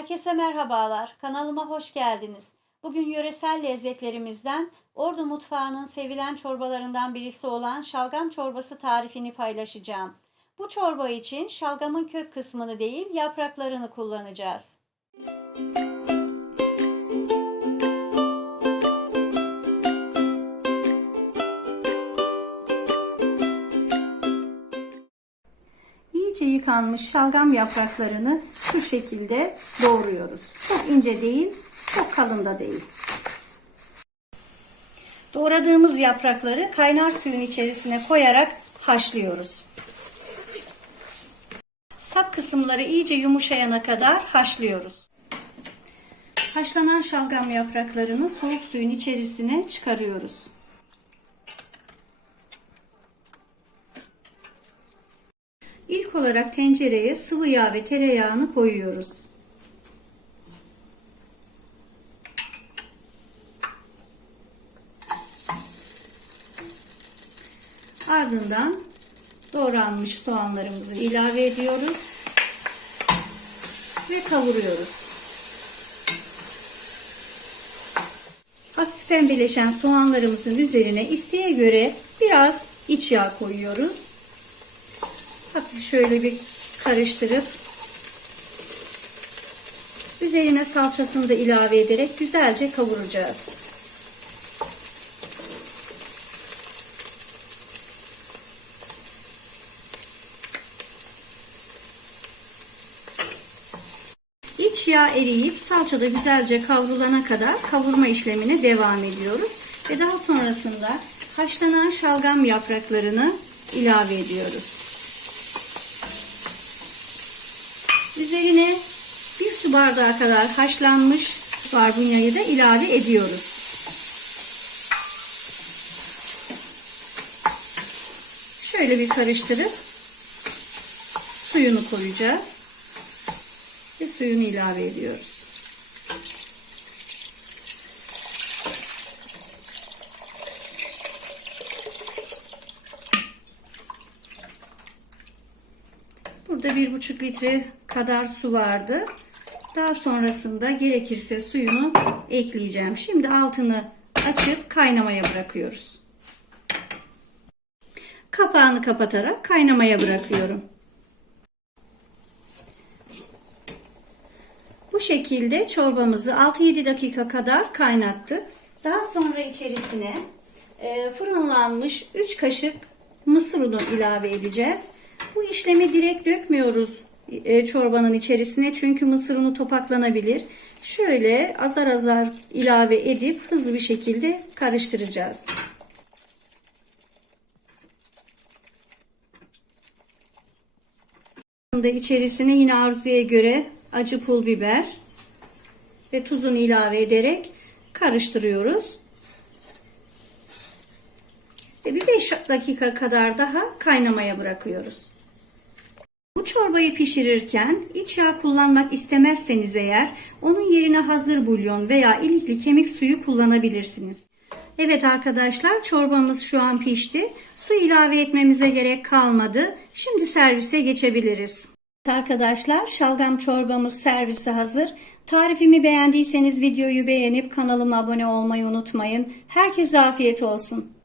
Herkese merhabalar. Kanalıma hoş geldiniz. Bugün yöresel lezzetlerimizden Ordu mutfağının sevilen çorbalarından birisi olan şalgam çorbası tarifini paylaşacağım. Bu çorba için şalgamın kök kısmını değil yapraklarını kullanacağız. İyice yıkanmış şalgam yapraklarını şu şekilde doğruyoruz. Çok ince değil, çok kalın da değil. Doğradığımız yaprakları kaynar suyun içerisine koyarak haşlıyoruz. Sap kısımları iyice yumuşayana kadar haşlıyoruz. Haşlanan şalgam yapraklarını soğuk suyun içerisine çıkarıyoruz. İlk olarak tencereye sıvı yağ ve tereyağını koyuyoruz. Ardından doğranmış soğanlarımızı ilave ediyoruz ve kavuruyoruz. Hafif pembeleşen soğanlarımızın üzerine isteğe göre biraz iç yağ koyuyoruz. Hafif şöyle bir karıştırıp üzerine salçasını da ilave ederek güzelce kavuracağız. İç yağ eriyip salçada güzelce kavrulana kadar kavurma işlemine devam ediyoruz. Ve daha sonrasında haşlanan şalgam yapraklarını ilave ediyoruz. Üzerine bir su bardağı kadar haşlanmış barbunyayı da ilave ediyoruz. Şöyle bir karıştırıp suyunu koyacağız ve suyunu ilave ediyoruz. Burada bir buçuk litre kadar su vardı. Daha sonrasında gerekirse suyunu ekleyeceğim. Şimdi altını açıp kaynamaya bırakıyoruz. Kapağını kapatarak kaynamaya bırakıyorum. Bu şekilde çorbamızı 6-7 dakika kadar kaynattık. Daha sonra içerisine e, fırınlanmış 3 kaşık mısır unu ilave edeceğiz. Bu işlemi direkt dökmüyoruz e, çorbanın içerisine çünkü mısır unu topaklanabilir. Şöyle azar azar ilave edip hızlı bir şekilde karıştıracağız. İçerisine yine arzuya göre acı pul biber ve tuzunu ilave ederek karıştırıyoruz. Ve bir 5 dakika kadar daha kaynamaya bırakıyoruz. Çorbayı pişirirken iç yağ kullanmak istemezseniz eğer onun yerine hazır bulyon veya ilikli kemik suyu kullanabilirsiniz. Evet arkadaşlar çorbamız şu an pişti. Su ilave etmemize gerek kalmadı. Şimdi servise geçebiliriz. Arkadaşlar şalgam çorbamız servise hazır. Tarifimi beğendiyseniz videoyu beğenip kanalıma abone olmayı unutmayın. Herkese afiyet olsun.